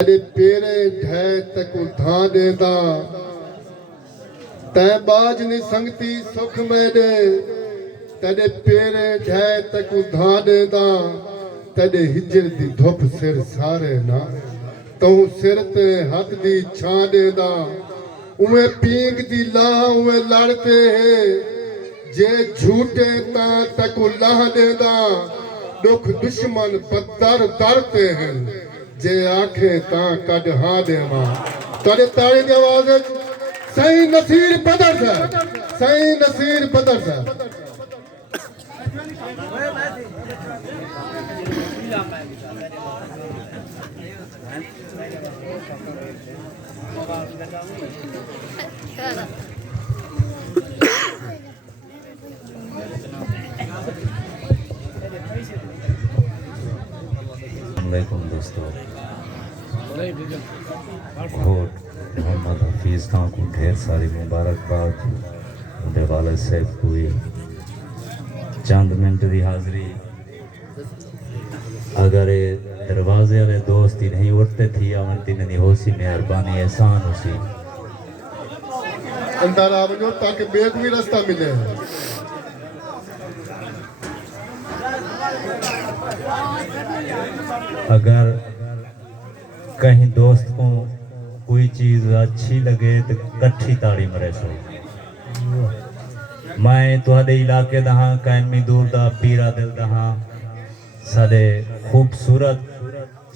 तेरे पेरे ढै तक उठा देदा तै बाज नी संगती सुख मेरे तेरे पेरे ढै तक उठा देदा तेरे हिजर दी धुप सिर सारे ना तू सिर ते हथ दी छा देदा उवे पींग दी ला उवे लड़ते है जे झूठे ता तक लाह देदा दुख दुश्मन पत्थर दरते हैं जे आखे ता कद हा देवा तोरे ताड़ी दी आवाज सही नसीर बदर सा सही नसीर बदर सा वालेकुम दोस्तों खोट मोहम्मद हफीज़ खां को ढेर सारी मुबारकबाद उनके वालिद साहब को भी चंद मिनट की हाज़री अगर ये दरवाजे वाले दोस्त ही नहीं उठते थी अवन तीन दी होसी मेहरबानी एहसान होसी अंदर आ वञो ताकि ॿिए को भी रास्ता मिले अगर कहीं दोस्त को कोई चीज़ अच्छी लगे तो कट्ठी ताड़ी मरे सो मैं तुहाडे इलाके दा हां कैनमी दूर दा पीरा दिल दा हां साडे खूबसूरत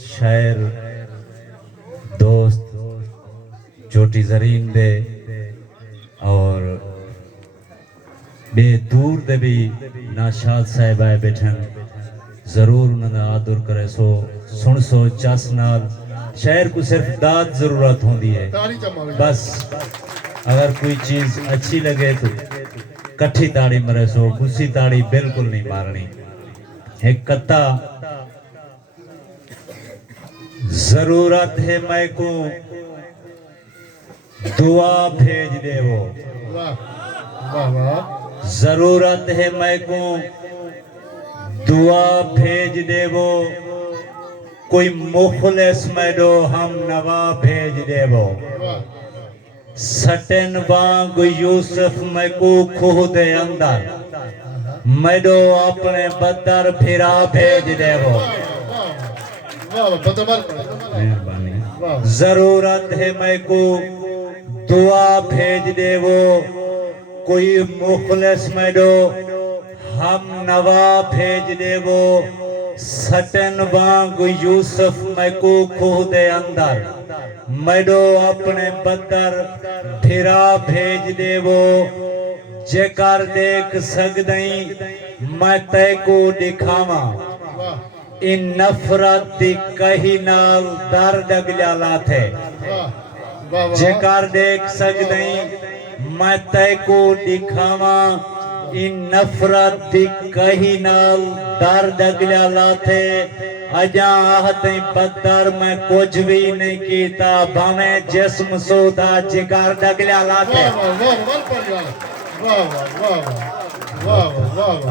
शायर दोस्त चोटी जरीन दे और बे दूर दे भी नाशाद साहिब आए बैठन जरूर उन्होंने आदर करे सो सुन सो चस नाल शहर को सिर्फ दाद जरूरत होती है बस अगर कोई चीज अच्छी लगे तो कट्ठी ताड़ी मरे सो गुस्सी ताड़ी बिल्कुल नहीं मारनी एक कत्ता जरूरत है मैं को दुआ भेज दे वो जरूरत है मैं को दुआ भेज देवो कोई मुखलिस मैडो हम नवा भेज देवो सटन वांग यूसुफ मैकू खूह दे अंदर मैडो अपने बदर फिरा भेज देवो जरूरत है मैकू दुआ भेज देवो कोई मुखलिस मैडो हम नवा भेज देवो सटन वांग यूसुफ मैकू खूह दे अंदर मैडो अपने बदर फिरा भेज देवो जेकर देख सकदई मैं तय को दिखावा इन नफरत दी कही नाल दर्द अगला थे जेकर देख सकदई मैं तय को दिखावा इन नफरत दी कही नाल दर्द अगला लाथे अजा आहते बदर मैं कुछ भी नहीं कीता भावे जिस्म सोदा जिगर दगला लाथे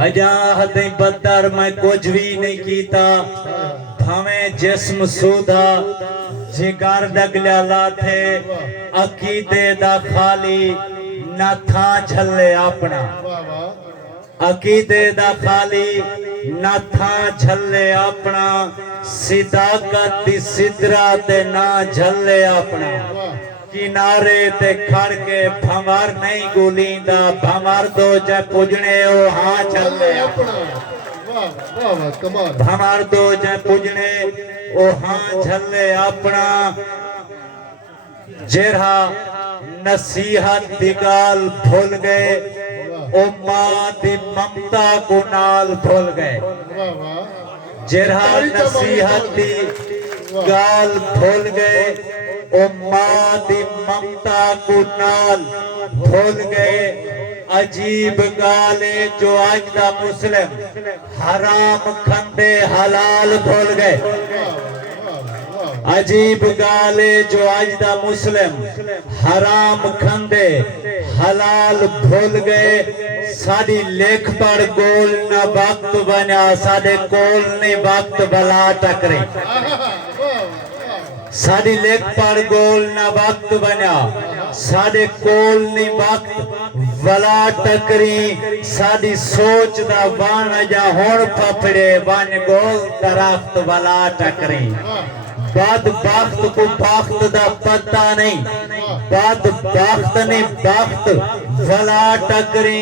अजा आहते बदर मैं कुछ भी नहीं कीता भावे जिस्म सोदा जिगर दगला लाथे अकीदे दा खाली ना था झल्ले अपना अकीदे दा खाली ना था झल्ले अपना सिदाकत दी सिदरा ते ना झल्ले अपना किनारे ते खड़ के भंवर नहीं गुलींदा भंवर दो जे पुजने ओ हां झल्ले अपना भंवर दो जे पुजने ओ हां झल्ले अपना जेरा नसीहत दी गाल भूल गए ओ मां दी ममता को नाल भूल गए जेरा नसीहत दी गाल भूल गए ओ मां दी ममता को नाल भूल गए अजीब गाले जो आज दा मुस्लिम हराम खंदे हलाल भूल गए अजीब गाले जो आज दा मुस्लिम हराम खंदे हलाल भूल गए साड़ी लेख पढ़ गोल न वक्त बना साडे कोल नहीं वक्त भला टकरे साडी लेख पर गोल ना वक्त बना साडे कोल नी वक्त वला टकरी साडी सोच दा बन जा हुण फफड़े बन गोल दरख्त वला टकरी बदबख्त को बख्त दा पता नहीं बदबख्त ने बख्त वला टकरी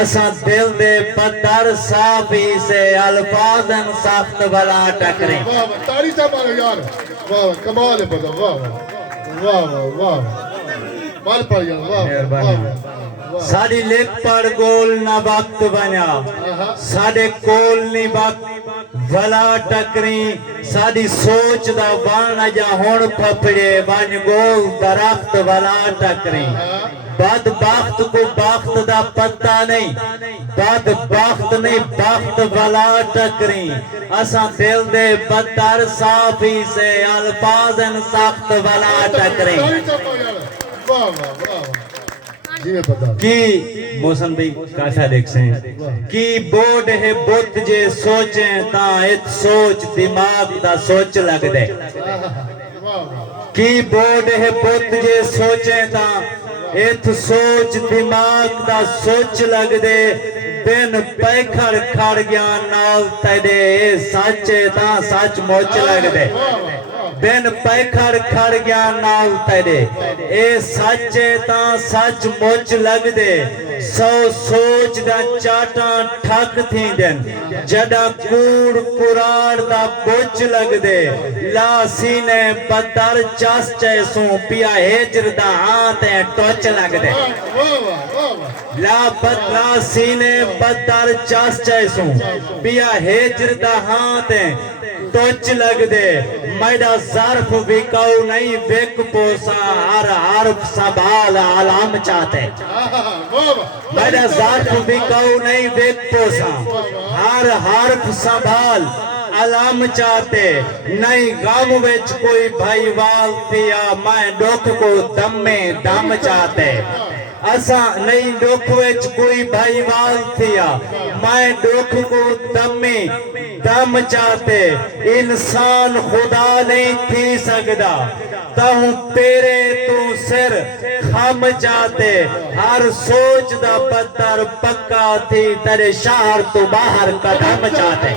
असा दिल दे पत्थर साफी से अल्फाजन सख्त वला टकरी वाह वाह ताड़ी सा मारो यार वाह वाह कमाल है पता वाह वाह वाह वाह माल पर यार वाह वाह साडी लेख पर गोल ना वक्त बना साडे कोल नी वक्त वला टकरी साडी सोच दा बन जा हुण फफड़े बन गोल दरख्त वला टकरी बदबख्त को बख्त दा पता नहीं बदबख्त नहीं बख्त वला टकरी असा दिल दे पत्थर साफी से अल्फाजन सख्त वला टकरी वाह वाह वाह जी मैं पता की मौसम भाई काठा देख से की बोर्ड है बुत जे सोचे ता इत सोच दिमाग दा सोच लग दे की बोर्ड है बुत जे सोचे ता इत सोच दिमाग दा सोच लग दे दिन पैखड़ खड़ गया नाल तेरे सच ता सच मोच लग दे दिन पैखड़ खड़ गया नाल तेरे ए सच ता सच मुच लग दे सौ सोच दा चाटा ठक थी दिन जड़ा कूड़ कुराड़ दा बुच लग दे ला सीने पत्थर चस चैसू पिया हेजर दा हाथ है टोच लग दे ला पतला सीने पत्थर चस चैसू पिया हेजर दा हाथ है टोच लग दे मैडा ज़र्फ विकाऊ नहीं विक पोसा हर हर्फ संभाल आलाम चाहते मैडा ज़र्फ विकाऊ नहीं विक पोसा हर हर्फ संभाल आलाम चाहते नहीं गम विच कोई भाईवाल थिया मैं दुख को दम में दम चाहते असा नहीं दुख विच कोई भाईवाल थिया मैं दुख को दम में दम चाहते इंसान खुदा नहीं थी सकदा ताहू तेरे तू सिर खम जाते हर सोच दा पत्थर पक्का थी तेरे शहर तो बाहर कदम चाहते